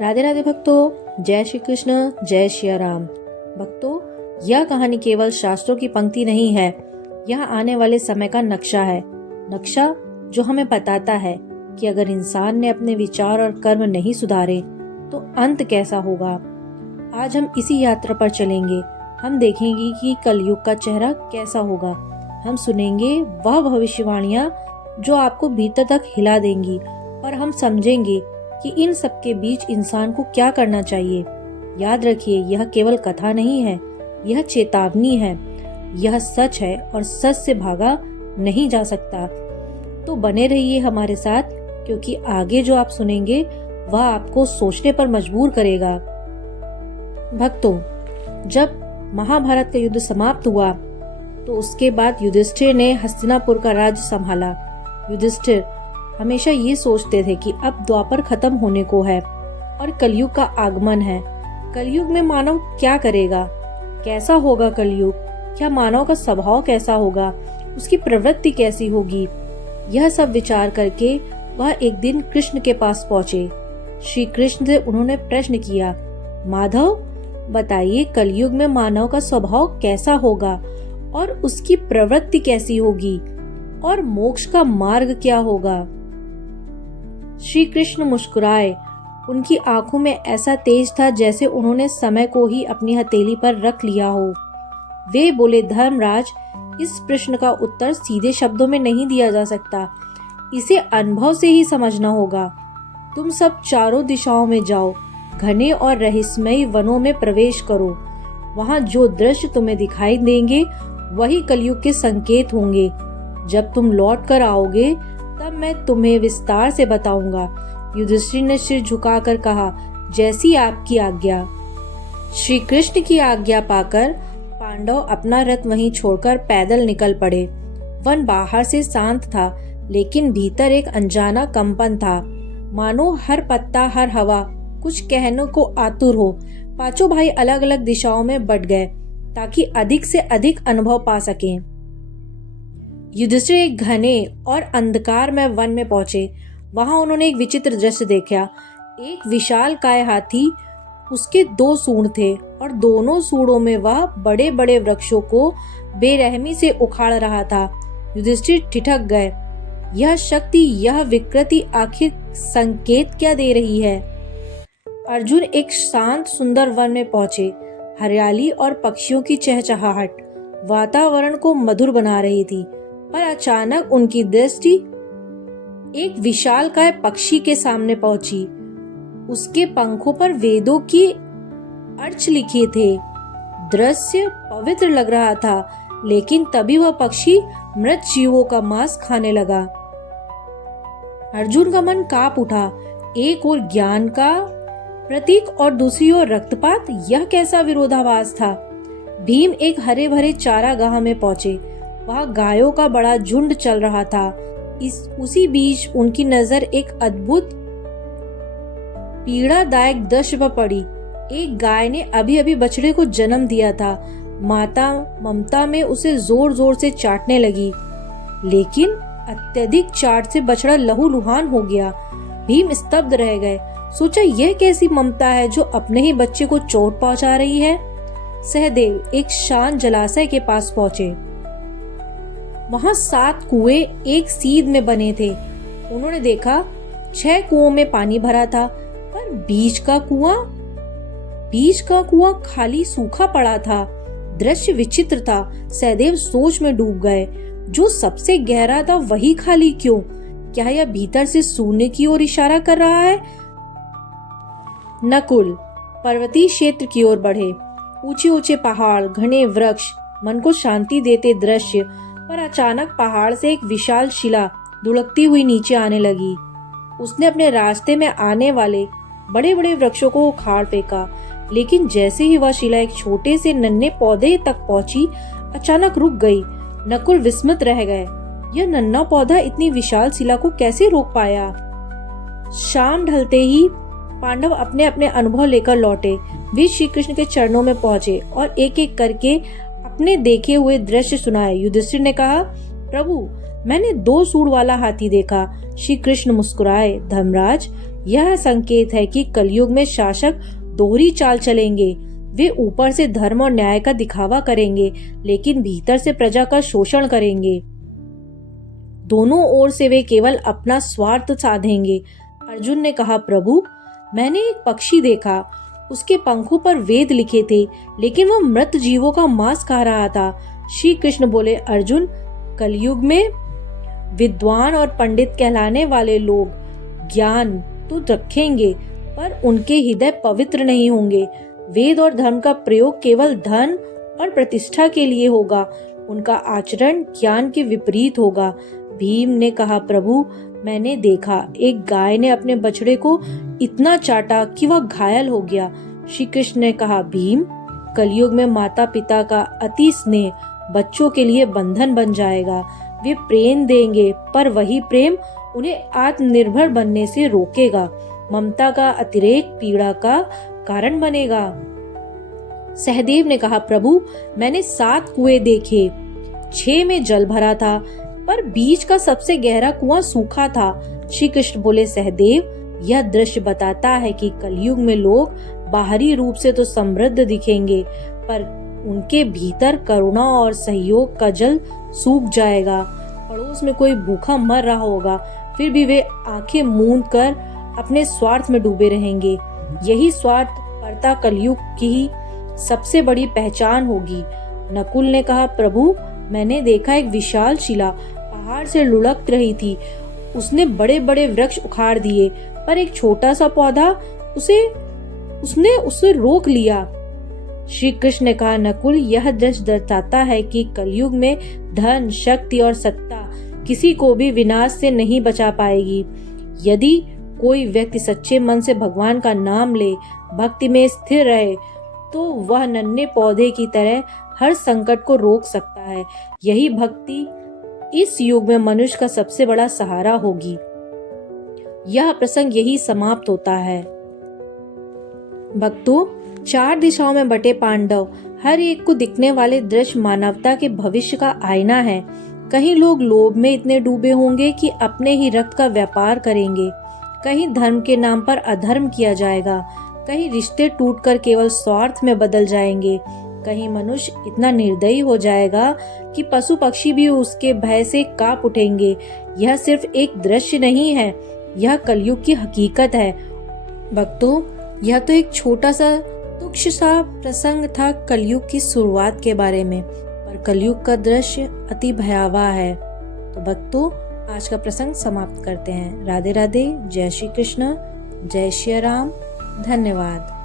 राधे राधे भक्तों, जय श्री कृष्ण, जय श्री राम। भक्तों, यह कहानी केवल शास्त्रों की पंक्ति नहीं है, यह आने वाले समय का नक्शा है। नक्शा जो हमें बताता है कि अगर इंसान ने अपने विचार और कर्म नहीं सुधारे तो अंत कैसा होगा। आज हम इसी यात्रा पर चलेंगे। हम देखेंगे कि कलयुग का चेहरा कैसा होगा। हम सुनेंगे वह भविष्यवाणियां जो आपको भीतर तक हिला देंगी और हम समझेंगे कि इन सब के बीच इंसान को क्या करना चाहिए। याद रखिए, यह केवल कथा नहीं है, यह चेतावनी है, यह सच है और सच से भागा नहीं जा सकता। तो बने रहिए हमारे साथ, क्योंकि आगे जो आप सुनेंगे वह आपको सोचने पर मजबूर करेगा। भक्तों, जब महाभारत का युद्ध समाप्त हुआ तो उसके बाद युधिष्ठिर ने हस्तिनापुर का राज्य संभाला। युधिष्ठिर हमेशा ये सोचते थे कि अब द्वापर खत्म होने को है और कलयुग का आगमन है। कलयुग में मानव क्या करेगा, कैसा होगा कलयुग, क्या मानव का स्वभाव कैसा होगा, उसकी प्रवृत्ति कैसी होगी। यह सब विचार करके वह एक दिन कृष्ण के पास पहुँचे। श्री कृष्ण से उन्होंने प्रश्न किया, माधव बताइए, कलयुग में मानव का स्वभाव कैसा होगा और उसकी प्रवृत्ति कैसी होगी और मोक्ष का मार्ग क्या होगा। श्री कृष्ण मुस्कुराए। उनकी आंखों में ऐसा तेज था जैसे उन्होंने समय को ही अपनी हथेली पर रख लिया हो। वे बोले, धर्मराज, इस प्रश्न का उत्तर सीधे शब्दों में नहीं दिया जा सकता, इसे अनुभव से ही समझना होगा। तुम सब चारों दिशाओं में जाओ, घने और रहस्यमयी वनों में प्रवेश करो। वहां जो दृश्य तुम्हें दिखाई देंगे वही कलयुग के संकेत होंगे। जब तुम लौट कर आओगे तब मैं तुम्हें विस्तार से बताऊंगा। युधिष्ठिर ने सिर झुकाकर कहा, जैसी आपकी आज्ञा। श्री कृष्ण की आज्ञा पाकर पांडव अपना रथ वहीं छोड़कर पैदल निकल पड़े। वन बाहर से शांत था, लेकिन भीतर एक अनजाना कंपन था, मानो हर पत्ता, हर हवा कुछ कहने को आतुर हो। पांचों भाई अलग अलग दिशाओं में बट गए ताकि अधिक से अधिक अनुभव पा सकें। युधिष्ठिर एक घने और अंधकार में वन में पहुंचे। वहां उन्होंने एक विचित्र दृश्य देखा। एक विशाल काय हाथी, उसके 2 सूंड थे और दोनों सूंडों में वह बड़े बड़े वृक्षों को बेरहमी से उखाड़ रहा था। युधिष्ठिर ठिठक गए। यह शक्ति, यह विकृति आखिर संकेत क्या दे रही है। अर्जुन एक शांत सुंदर वन में पहुंचे। हरियाली और पक्षियों की चहचहाहट वातावरण को मधुर बना रही थी, पर अचानक उनकी दृष्टि एक विशालकाय पक्षी के सामने पहुंची। उसके पंखों पर वेदों की अर्च लिखे थे। दृश्य पवित्र लग रहा था, लेकिन तभी वह पक्षी मृत जीवों का मांस खाने लगा। अर्जुन का मन कांप उठा। एक ओर ज्ञान का प्रतीक और दूसरी ओर रक्तपात, यह कैसा विरोधाभास था। भीम एक हरे भरे चारागाह में पहुंचे। वहां गायों का बड़ा झुंड चल रहा था। उसी बीच उनकी नजर एक अद्भुत पीड़ादायक दृश्य पर पड़ी। एक गाय ने अभी अभी बछड़े को जन्म दिया था। माता ममता में उसे जोर जोर से चाटने लगी, लेकिन अत्यधिक चाट से बछड़ा लहूलुहान हो गया। भीम स्तब्ध रह गए। सोचा, यह कैसी ममता है जो अपने ही बच्चे को चोट पहुंचा रही है। सहदेव एक शांत जलाशय के पास पहुंचे। वहां 7 कुएं एक सीध में बने थे। उन्होंने देखा 6 कुओं में पानी भरा था, पर बीच का कुआं खाली सूखा पड़ा था। दृश्य विचित्र था। सहदेव सोच में डूब गए। जो सबसे गहरा था वही खाली क्यों? क्या यह भीतर से शून्य की ओर इशारा कर रहा है? नकुल पर्वतीय क्षेत्र की ओर बढ़े। ऊंचे ऊंचे पहाड़, घने वृक्ष, मन को शांति देते दृश्य। पर अचानक पहाड़ से एक विशाल शिला धुढ़कती हुई नीचे आने लगी। उसने अपने रास्ते में आने वाले बड़े बड़े वृक्षों को उखाड़ फेंका, लेकिन जैसे ही वह शिला एक छोटे से नन्हे पौधे तक पहुंची, अचानक रुक गई। नकुल विस्मित रह गए। यह नन्हा पौधा इतनी विशाल शिला को कैसे रोक पाया? शाम ढलते ही पांडव अपने अपने अनुभव लेकर लौटे। वे श्री कृष्ण के चरणों में पहुंचे और एक एक करके अपने देखे हुए दृश्य सुनाए। युधिष्ठिर ने कहा, प्रभु, मैंने 2 सूंड वाला हाथी देखा। श्री कृष्ण मुस्कुराए, धर्मराज, यह संकेत है कि कलयुग में शासक दोहरी चाल चलेंगे। वे ऊपर से धर्म और न्याय का दिखावा करेंगे, लेकिन भीतर से प्रजा का शोषण करेंगे। दोनों ओर से वे केवल अपना स्वार्थ साधेंगे। अर्जुन ने कहा, प्रभु, मैंने एक पक्षी देखा। उसके पंखों पर वेद लिखे थे, लेकिन वह मृत जीवों का मांस खा रहा था। श्री कृष्ण बोले, अर्जुन, कलयुग में विद्वान और पंडित कहलाने वाले लोग ज्ञान तो रखेंगे, पर उनके हृदय पवित्र नहीं होंगे। वेद और धर्म का प्रयोग केवल धन और प्रतिष्ठा के लिए होगा। उनका आचरण ज्ञान के विपरीत होगा। भीम ने कहा, प्रभु, मैंने देखा एक गाय ने अपने बछड़े को इतना चाटा कि वह घायल हो गया। श्री कृष्ण ने कहा, भीम, कलयुग में माता पिता का अति स्नेह बच्चों के लिए बंधन बन जाएगा। वे प्रेम देंगे, पर वही प्रेम उन्हें आत्मनिर्भर बनने से रोकेगा। ममता का अतिरेक पीड़ा का कारण बनेगा। सहदेव ने कहा, प्रभु, मैंने 7 कुएं देखे, 6 में जल भरा था, पर बीच का सबसे गहरा कुआं सूखा था। श्री कृष्ण बोले, सहदेव, यह दृश्य बताता है कि कलयुग में लोग बाहरी रूप से तो समृद्ध दिखेंगे, पर उनके भीतर करुणा और सहयोग का जल सूख जाएगा। पड़ोस में कोई भूखा मर रहा होगा, फिर भी वे आंखें मूंद कर अपने स्वार्थ में डूबे रहेंगे। यही स्वार्थ परता कलयुग की सबसे बड़ी पहचान होगी। नकुल ने कहा, प्रभु, मैंने देखा एक विशाल शिला पहाड़ से लुढ़क रही थी। उसने बड़े बड़े वृक्ष उखाड़ दिए, पर एक छोटा सा पौधा उसने उसे रोक लिया। श्री कृष्ण ने कहा, नकुल, यह दृश्य दर्शाता है कि कलयुग में धन, शक्ति और सत्ता किसी को भी विनाश से नहीं बचा पाएगी। यदि कोई व्यक्ति सच्चे मन से भगवान का नाम ले, भक्ति में स्थिर रहे, तो वह नन्हे पौधे की तरह हर संकट को रोक सकता है। यही भक्ति इस युग में मनुष्य का सबसे बड़ा सहारा होगी। यह प्रसंग यही समाप्त होता है। भक्तों, 4 दिशाओं में बटे पांडव, हर एक को दिखने वाले दृश्य मानवता के भविष्य का आईना है। कहीं लोग लोभ में इतने डूबे होंगे कि अपने ही रक्त का व्यापार करेंगे, कहीं धर्म के नाम पर अधर्म किया जाएगा, कहीं रिश्ते टूटकर केवल स्वार्थ में बदल जाएंगे, कहीं मनुष्य इतना निर्दयी हो जाएगा कि पशु पक्षी भी उसके भय से कांप उठेंगे। यह सिर्फ एक दृश्य नहीं है, यह कलयुग की हकीकत है। भक्तों, यह तो एक छोटा सा तुच्छ सा प्रसंग था कलयुग की शुरुआत के बारे में, पर कलयुग का दृश्य अति भयावह है। तो भक्तों, आज का प्रसंग समाप्त करते हैं। राधे राधे, जय श्री कृष्ण, जय श्री राम, धन्यवाद।